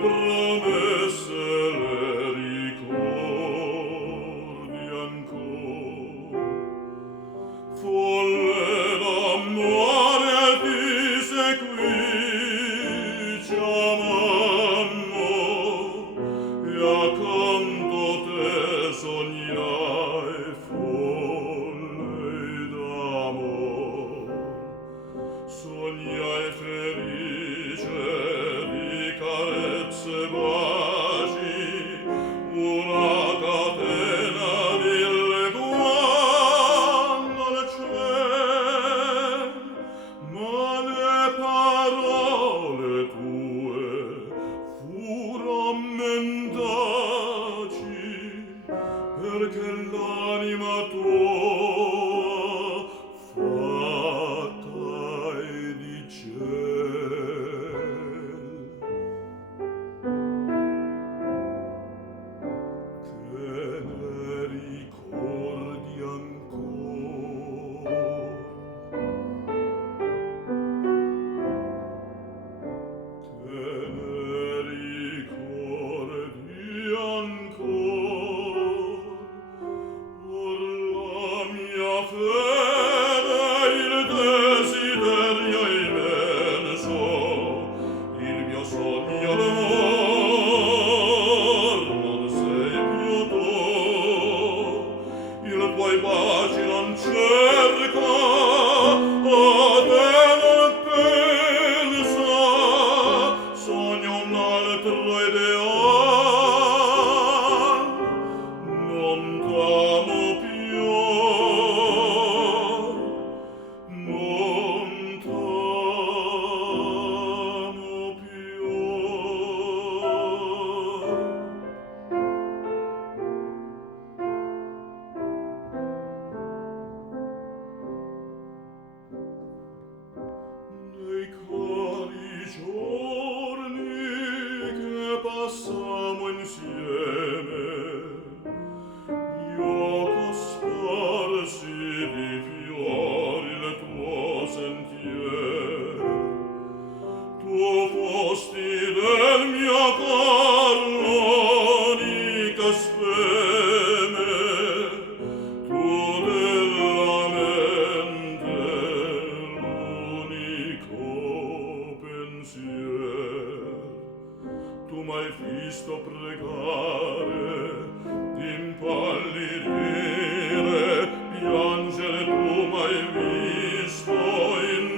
promesse le ricordi ancor. Folle d'amore ti seguì chiamando e accanto te sognai folle d'amor. Sognai felice di carezze e baci, una catena mille quando al ciel, ma le parole tue furon mendaci, perché l'anima tua fatta è di ciel. Te ne ricordi ancor? Te ne ricordi ancor? Or la mia fede, il desiderio immenso, il mio sogno d'amor, non sei più tu. I tuoi baci non cerca, a te non pensa, sogno un altro ideal, non t'amo più, non t'amo più. Nei cari giorni che passammo insieme, io cosparsi di fiori il tuo sentier. Tu fosti del mio cor l'unica speme, tu della mente l'unico pensier. Tu m'hai visto pregare, impallidire, piangere, tu m'hai visto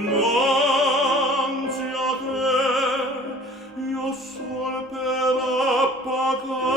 innanzi a te, io sol per appagare